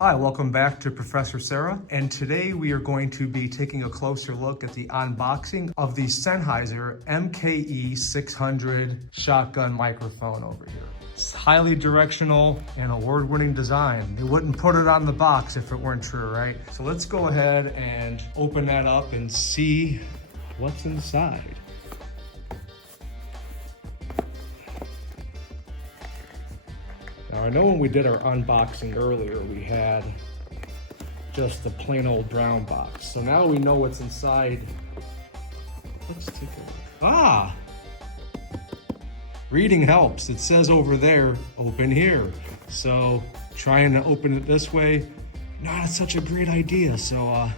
Hi, welcome back to Professor Sera, and today we are going to be taking a closer look at the unboxing of the Sennheiser MKE 600 shotgun microphone over here. It's highly directional and award-winning design. You wouldn't put it on the box if it weren't true, right? So let's go ahead and open that up and see what's inside. Now I know when we did our unboxing earlier, we had just the plain old brown box. So now we know what's inside. Let's take a look. Ah! Reading helps. It says over there, open here. So trying to open it this way, not such a great idea. So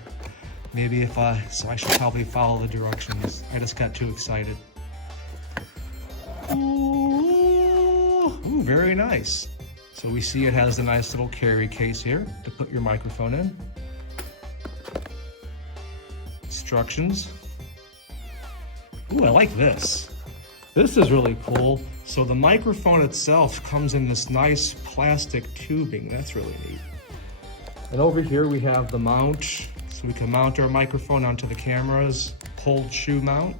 maybe so I should probably follow the directions. I just got too excited. Ooh, very nice. So we see it has a nice little carry case here to put your microphone in. Instructions. Ooh, I like this. This is really cool. So the microphone itself comes in this nice plastic tubing. That's really neat. And over here we have the mount. So we can mount our microphone onto the camera's cold shoe mount.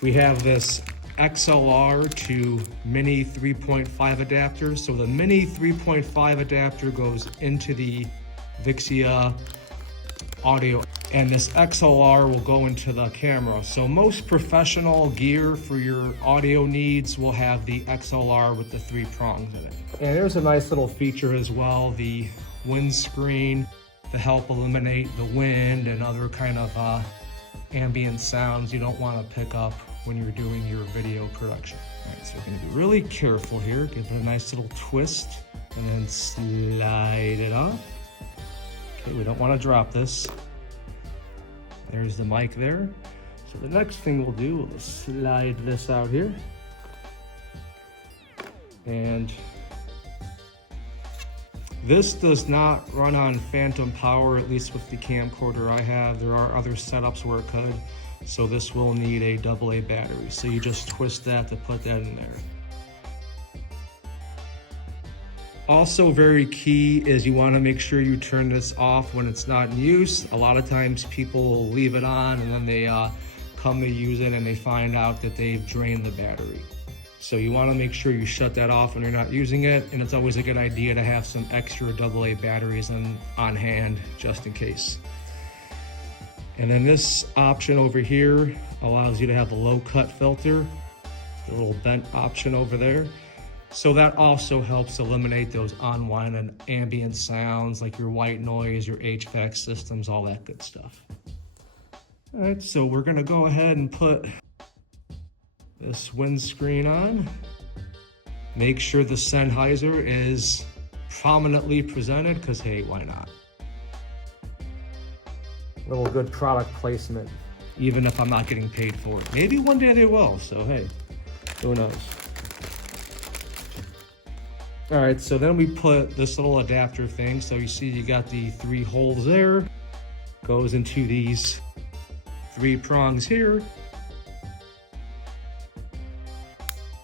We have this XLR to mini 3.5 adapter. So the mini 3.5 adapter goes into the Vixia audio, and this XLR will go into the camera. So most professional gear for your audio needs will have the XLR with the 3 prongs in it. And there's a nice little feature as well, the windscreen to help eliminate the wind and other kind of ambient sounds you don't want to pick up when you're doing your video production. All right, so we're gonna be really careful here. Give it a nice little twist and then slide it off. Okay, we don't want to drop this. There's the mic there. So the next thing we'll do, we'll slide this out here. And this does not run on phantom power, at least with the camcorder I have. There are other setups where it could. So this will need a AA battery. So you just twist that to put that in there. Also very key is you want to make sure you turn this off when it's not in use. A lot of times people will leave it on and then they come to use it and they find out that they've drained the battery. So you want to make sure you shut that off when you're not using it, and it's always a good idea to have some extra AA batteries on hand just in case. And then this option over here allows you to have a low cut filter, the little vent option over there. So that also helps eliminate those unwanted ambient sounds like your white noise, your HVAC systems, all that good stuff. All right, so we're gonna go ahead and put this windscreen on. Make sure the Sennheiser is prominently presented, because hey, why not? Little good product placement, even if I'm not getting paid for it. Maybe one day they will, so hey, who knows? All right, so then we put this little adapter thing. So you see you got the 3 holes there, goes into these 3 prongs here.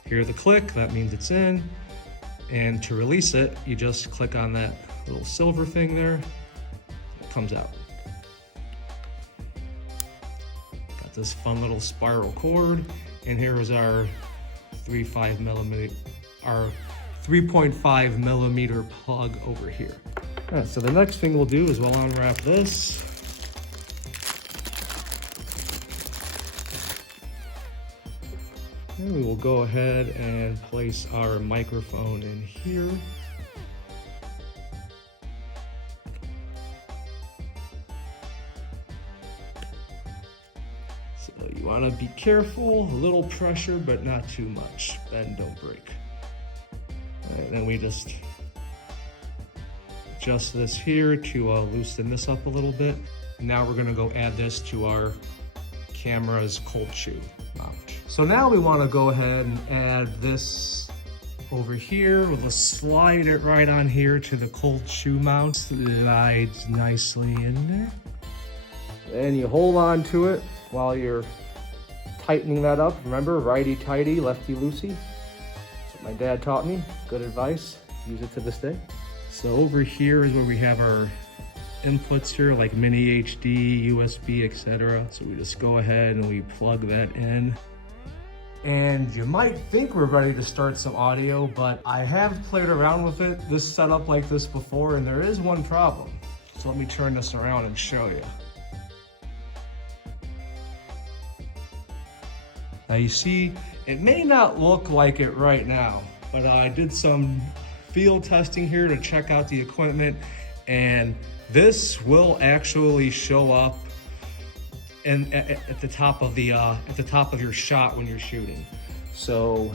Hear the click, that means it's in. And to release it, you just click on that little silver thing there, it comes out. This fun little spiral cord, and here is our 3.5 millimeter plug over here. All right, so the next thing we'll do is we'll unwrap this. And we will go ahead and place our microphone in here. So you want to be careful, a little pressure, but not too much. Bend, don't break. All right, then we just adjust this here to loosen this up a little bit. Now we're going to go add this to our camera's cold shoe mount. So now we want to go ahead and add this over here. We'll just slide it right on here to the cold shoe mount. Slides nicely in there. Then you hold on to it while you're tightening that up. Remember, righty-tighty, lefty-loosey. That's what my dad taught me. Good advice. use it to this day. So over here is where we have our inputs here, like mini HD, USB, etc. So we just go ahead and we plug that in. And you might think we're ready to start some audio, but I have played around with this setup like this before, and there is one problem. So let me turn this around and show you. Now you see, it may not look like it right now, but I did some field testing here to check out the equipment, and this will actually show up at the top of your shot when you're shooting. So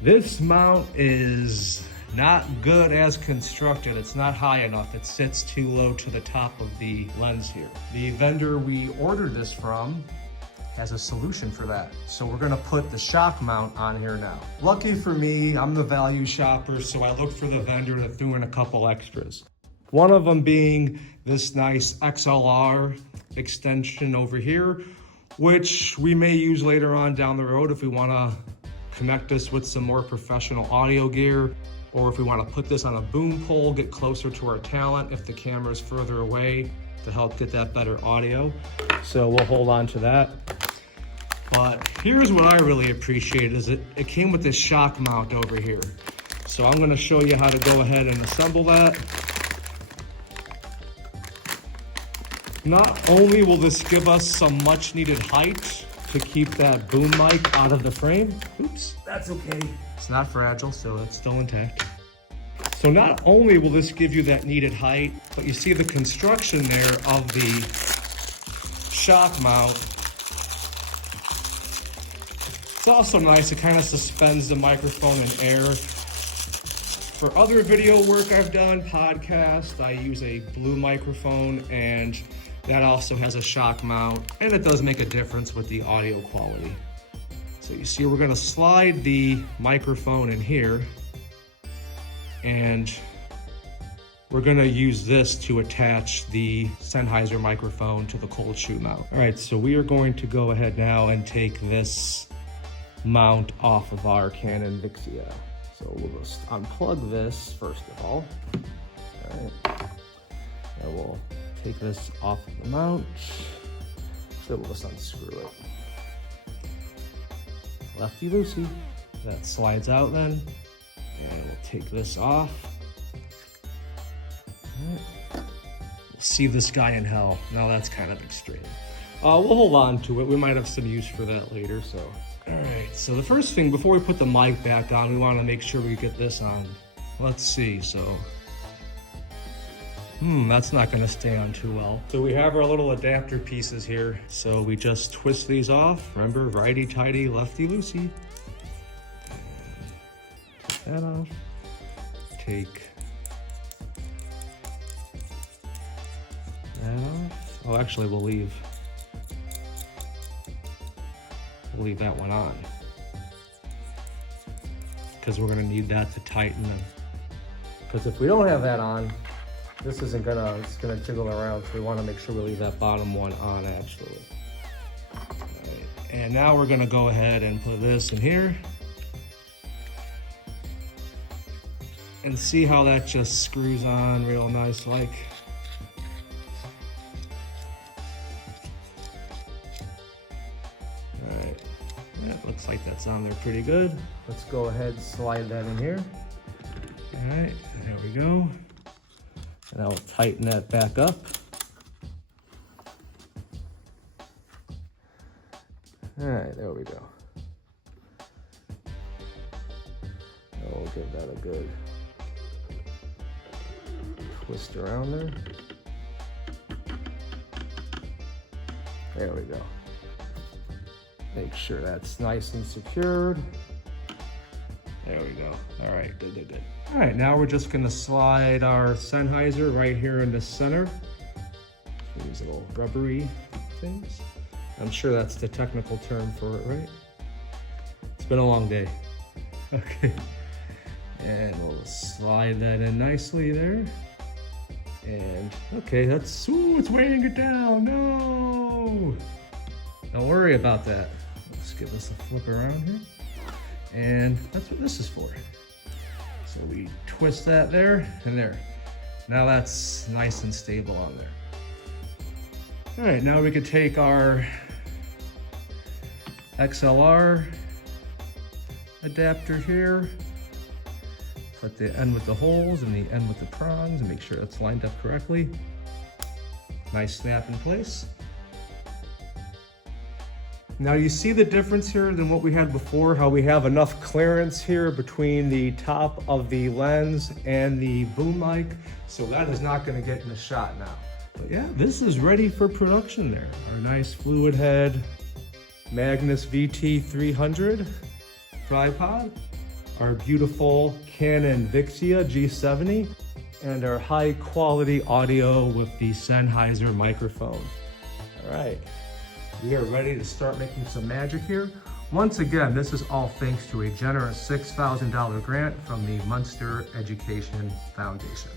this mount is not good as constructed. It's not high enough. It sits too low to the top of the lens here. The vendor we ordered this from has a solution for that. So we're gonna put the shock mount on here now. Lucky for me, I'm the value shopper, so I looked for the vendor that threw in a couple extras. One of them being this nice XLR extension over here, which we may use later on down the road if we wanna connect this with some more professional audio gear, or if we wanna put this on a boom pole, get closer to our talent if the camera's further away to help get that better audio. So we'll hold on to that. But here's what I really appreciate is it came with this shock mount over here. So I'm gonna show you how to go ahead and assemble that. Not only will this give us some much needed height to keep that boom mic out of the frame. Oops, that's okay. It's not fragile, so it's still intact. So not only will this give you that needed height, but you see the construction there of the shock mount. It's also nice, it kind of suspends the microphone in air. For other video work I've done, podcast, I use a blue microphone, and that also has a shock mount, and it does make a difference with the audio quality. So you see we're gonna slide the microphone in here, and we're gonna use this to attach the Sennheiser microphone to the cold shoe mount. All right, so we are going to go ahead now and take this mount off of our Canon Vixia. So we'll just unplug this first of all. All right, and we'll take this off of the mount. So we'll just unscrew it. Lefty loosey. That slides out then. And we'll take this off. All right. We'll see this guy in hell. Now that's kind of extreme. We'll hold on to it. We might have some use for that later, so. All right, so the first thing, before we put the mic back on, we want to make sure we get this on. Let's see, so. That's not gonna stay on too well. So we have our little adapter pieces here. So we just twist these off. Remember, righty-tighty, lefty-loosey. Take that off. Take that off. Oh, actually, we'll leave that one on, because we're gonna need that to tighten them. Because if we don't have that on, this isn't gonna, it's gonna jiggle around, so we wanna make sure we leave that bottom one on actually. All right. And now we're gonna go ahead and put this in here. And see how that just screws on real nice like. Looks like that's on there pretty good. Let's go ahead and slide that in here. All right, there we go. And I'll tighten that back up. All right, there we go. And we'll give that a good twist around there. There we go. Make sure that's nice and secured. There we go. All right, good, good, good. All right, now we're just gonna slide our Sennheiser right here in the center. These little rubbery things. I'm sure that's the technical term for it, right? It's been a long day. Okay. And we'll slide that in nicely there. And okay, that's, ooh, it's weighing it down, no! Don't worry about that. Let's give this a flip around here. And that's what this is for. So we twist that there and there. Now that's nice and stable on there. All right, now we could take our XLR adapter here, put the end with the holes and the end with the prongs and make sure it's lined up correctly. Nice snap in place. Now you see the difference here than what we had before, how we have enough clearance here between the top of the lens and the boom mic, so that is not going to get in the shot now. But yeah, this is ready for production there. Our nice fluid head Magnus VT300 tripod, our beautiful Canon Vixia G70, and our high quality audio with the Sennheiser microphone. All right, we are ready to start making some magic here. Once again, this is all thanks to a generous $6,000 grant from the Munster Education Foundation.